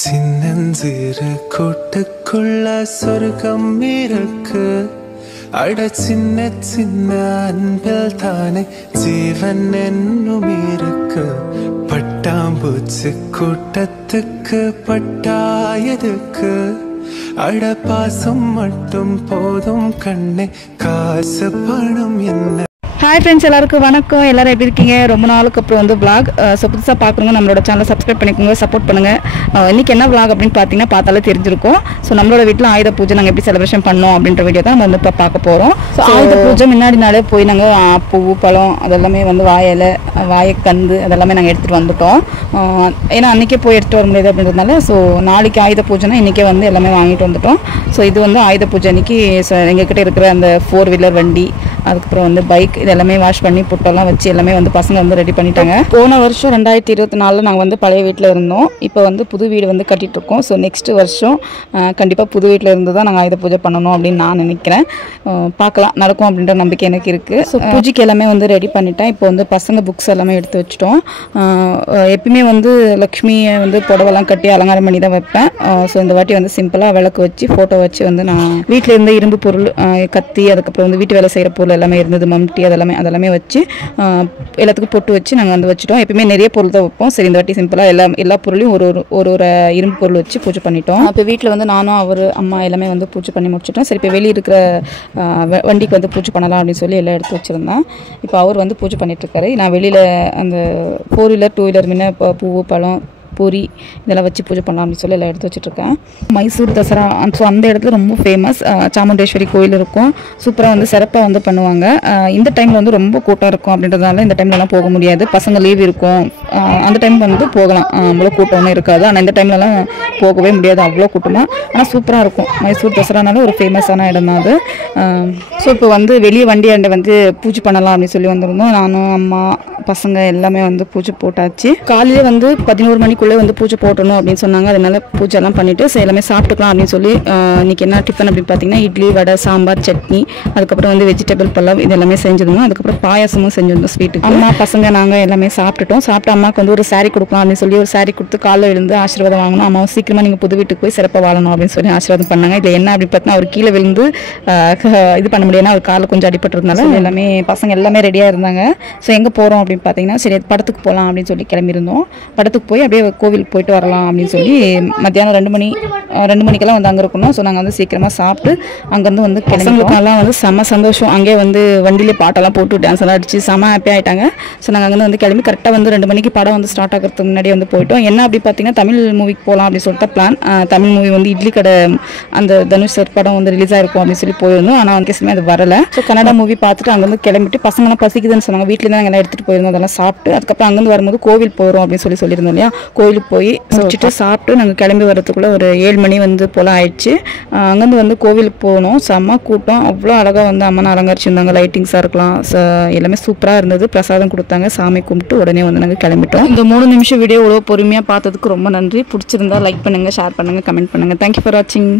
சின்னஞ்சிறு கூட்டுக்குள்ள சொர்க்கம் இருக்கு. அட சின்ன சின்ன அன்பில் தானே ஜீவன் என்னும் இருக்கு. பட்டாம்பூச்சி கூட்டத்துக்கு பட்டாயதுக்கு. அட பாசம் மட்டும் போதும் கண்ணே, காசு பணம் என்ன. ஹாய் ஃப்ரெண்ட்ஸ், எல்லாருக்கும் வணக்கம். எல்லோரும் எப்படி இருக்கீங்க? ரொம்ப நாளுக்கு அப்புறம் வந்து விளாக். ஸோ புதுசாக பார்க்குறவங்க நம்மளோட சேனலை சப்ஸ்கிரைப் பண்ணிக்கோங்க, சப்போர்ட் பண்ணுங்கள். இன்றைக்கி என்ன விளாக் அப்படின்னு பார்த்தீங்கன்னா பார்த்தாலே தெரிஞ்சிருக்கும். ஸோ நம்மளோட வீட்டில் ஆயுத பூஜை நாங்கள் எப்படி செலிப்ரேஷன் பண்ணோம் அப்படின்ற வீடியோ தான் நம்ம வந்து இப்போ பார்க்க போகிறோம். ஸோ ஆயுத பூஜை முன்னாடி நாளே போய் நாங்கள் பூ பழம் அதெல்லாமே வந்து வாயிலை வாழைக்கந்து அதெல்லாமே நாங்கள் எடுத்துகிட்டு வந்துட்டோம். ஏன்னா அன்றைக்கே போய் எடுத்துகிட்டு வர முடியாது அப்படின்றதுனால ஸோ நாளைக்கு ஆயுத பூஜைனா இன்றைக்கே வந்து எல்லாமே வாங்கிட்டு வந்துட்டோம். ஸோ இது வந்து ஆயுத பூஜை அன்றைக்கி எங்ககிட்ட இருக்கிற அந்த 4 வீலர் வண்டி, அதுக்கப்புறம் வந்து பைக், இது எல்லாமே வாஷ் பண்ணி புட்டெல்லாம் வச்சு எல்லாமே வந்து பசங்க வந்து ரெடி பண்ணிட்டாங்க. போன வருஷம் 2024 நாங்கள் வந்து பழைய வீட்டில் இருந்தோம். இப்போ வந்து புது வீடு வந்து கட்டிகிட்டு இருக்கோம். ஸோ நெக்ஸ்ட் வருஷம் கண்டிப்பாக புது வீட்டில் இருந்து தான் நாங்கள் ஆயுத பூஜை பண்ணணும் அப்படின்னு நான் நினைக்கிறேன். பார்க்கலாம், நடக்கும் அப்படின்ற நம்பிக்கை எனக்கு இருக்குது. ஸோ பூஜைக்கு எல்லாமே வந்து ரெடி பண்ணிட்டேன். இப்போ வந்து பசங்க புக்ஸ் எல்லாமே எடுத்து வச்சுட்டோம். எப்பயுமே வந்து லக்ஷ்மியை வந்து புடவெல்லாம் கட்டி அலங்காரம் பண்ணி தான் வைப்பேன். ஸோ இந்த வாட்டி வந்து சிம்பிளாக விளக்கு வச்சு ஃபோட்டோ வச்சு வந்து நான் வீட்டில் இருந்த இரும்பு பொருள், கத்தி, அதுக்கப்புறம் வந்து வீட்டு வேலை செய்கிற பொருள் எல்லாமே இருந்தது, மம்டி அதெல்லாமே வச்சு எல்லாத்துக்கும் பொட்டு வச்சு நாங்கள் வந்து வச்சுட்டோம். எப்பயுமே நிறைய பொருள் தான் வைப்போம். சரி, இந்த வாட்டி சிம்பிளாக எல்லா பொருளையும் ஒரு இரும்பு பொருள் வச்சு பூஜை பண்ணிட்டோம். இப்போ வீட்டில் வந்து நானும் அவர் அம்மா எல்லாமே வந்து பூஜை பண்ணி முடிச்சிட்டோம். சரி, இப்போ வெளியே இருக்கிற வண்டிக்கு வந்து பூஜை பண்ணலாம் அப்படின்னு சொல்லி எல்லாம் எடுத்து வச்சுருந்தேன். இப்போ அவர் வந்து பூஜை பண்ணிட்டுருக்காரு. நான் வெளியில் அந்த 4 வீலர் 2 வீலர் முன்ன பூ பழம் பூரி இதெல்லாம் வச்சு பூஜை பண்ணலாம் அப்படின்னு சொல்லி எல்லாம் எடுத்து வச்சுட்ருக்கேன். மைசூர் தசரா, ஸோ அந்த இடத்துல ரொம்ப ஃபேமஸ் சாமுண்டேஸ்வரி கோயில் இருக்கும். சூப்பராக வந்து சிறப்பாக வந்து பண்ணுவாங்க. இந்த டைமில் வந்து ரொம்ப கூட்டம் இருக்கும் அப்படின்றதுனால இந்த டைம்லலாம் போக முடியாது. பசங்க லீவ் இருக்கும். அந்த டைம் வந்து போகலாம், அவ்வளோ கூட்டம்னு இருக்காது. ஆனால் இந்த டைம்லலாம் போகவே முடியாது, அவ்வளோ கூட்டமாக. ஆனால் சூப்பராக இருக்கும். மைசூர் தசரானால ஒரு ஃபேமஸான இடம் தான் அது. ஸோ இப்போ வந்து வெளியே வண்டி ஆண்டை வந்து பூஜை பண்ணலாம் அப்படின்னு சொல்லி வந்திருந்தோம். நானும் அம்மா பசங்க எல்லாமே வந்து பூஜை போட்டாச்சு. காலையிலே வந்து 11 மணிக்குள்ளே வந்து பூஜை போட்டணும் அப்படின்னு சொன்னாங்க. அதனால பூஜை எல்லாம் பண்ணிட்டு எல்லாமே சாப்பிட்டுக்கலாம் அப்படின்னு சொல்லி இன்னைக்கு என்ன டிஃபன் அப்படின்னு பார்த்தீங்கன்னா இட்லி, வடை, சாம்பார், சட்னி, அதுக்கப்புறம் வந்து வெஜிடபிள் பல்லாவ் இது எல்லாமே செஞ்சிருந்தோம். அதுக்கப்புறம் பாயாசமும் செஞ்சிருந்தோம் ஸ்வீட்டுக்கு. அம்மா பசங்க நாங்கள் எல்லாமே சாப்பிட்டுட்டோம். சாப்பிட்டு அம்மாவுக்கு வந்து ஒரு சாரீ கொடுக்கலாம் அப்படின்னு சொல்லி ஒரு சாரீ கொடுத்து காலைல விழுந்து ஆசீர்வாதம் வாங்கணும். அம்மாவும் சீக்கிரமாக நீங்கள் புது வீட்டுக்கு போய் சிறப்பாக வாழணும் அப்படின்னு சொல்லி ஆசீர்வாதம் பண்ணாங்க. இதில் என்ன அப்படின்னு பார்த்தீங்கன்னா அவர் கீழே விழுந்து இது பண்ண முடியாது, அவர் காலில் கொஞ்சம் அடிபட்டுருந்தால எல்லாமே பசங்க எல்லாமே ரெடியாக இருந்தாங்க. ஸோ எங்கே போகிறோம் அப்படின்னு பார்த்தீங்கன்னா சரி படத்துக்கு போகலாம் அப்படின்னு சொல்லி கிளம்பியிருந்தோம். படத்துக்கு போய் அப்படியே கோவிலுக்கு போயிட்டு வரலாம் அப்படின்னு சொல்லி மத்தியானம் 2 மணிக்கெல்லாம் வந்து அங்கே இருக்கணும். ஸோ நாங்கள் வந்து சீக்கிரமாக சாப்பிட்டு அங்கேருந்து வந்து பசங்களுக்கெல்லாம் வந்து செம்ம சந்தோஷம். அங்கேயே வந்து வண்டியிலே பாட்டெல்லாம் போட்டு டான்ஸ் எல்லாம் அடிச்சு செம்ம ஹாப்பி ஆகிட்டாங்க. ஸோ நாங்கள் அங்கேருந்து வந்து கிளம்பி கரெக்டாக வந்து 2 மணிக்கு படம் வந்து ஸ்டார்ட் ஆகிறதுக்கு முன்னாடி வந்து போயிட்டோம். என்ன அப்படி பார்த்தீங்கன்னா தமிழ் மூவிக்கு போகலாம் அப்படின்னு சொல்லிட்டு பிளான். தமிழ் மூவி வந்து இட்லி கடை அந்த தனுஷ் சார் படம் வந்து ரிலீஸ் ஆகிருக்கும் அப்படின்னு சொல்லி போயிருந்தோம். ஆனால் அந்த கேஸுமே அது வரலை. ஸோ கன்னடா மூவி பார்த்துட்டு அங்கேருந்து கிளம்பிட்டு பசங்களாம் பசிக்குதுன்னு சொன்னாங்க. வீட்டில் தான் நாங்கள் எல்லாம் எடுத்துகிட்டு போயிருந்தோம். அதெல்லாம் சாப்பிட்டு அதுக்கப்புறம் அங்கேருந்து வரும்போது கோவில் போகிறோம் அப்படின்னு சொல்லியிருந்தோம் இல்லையா. கோவிலுக்கு போய் முடிச்சுட்டு சாப்பிட்டு நாங்கள் கிளம்பி வரதுக்குள்ளே ஒரு 7 மணி வந்து போல் ஆயிடுச்சு. அங்கேருந்து வந்து கோவிலுக்கு போகணும். செம்ம கூட்டம், அவ்வளோ அழகாக வந்து அம்மனை அலங்கரிச்சிருந்தாங்க. லைட்டிங்ஸாக இருக்கலாம், எல்லாமே சூப்பராக இருந்தது. பிரசாதம் கொடுத்தாங்க, சாமி கும்பிட்டு உடனே வந்து நாங்கள் கிளம்பிட்டோம். இந்த 3 நிமிஷம் வீடியோ இவ்வளோ பொறுமையாக பார்த்ததுக்கு ரொம்ப நன்றி. பிடிச்சிருந்தா லைக் பண்ணுங்கள், ஷேர் பண்ணுங்கள், கமெண்ட் பண்ணுங்கள். தேங்க்யூ ஃபார் வாட்சிங்.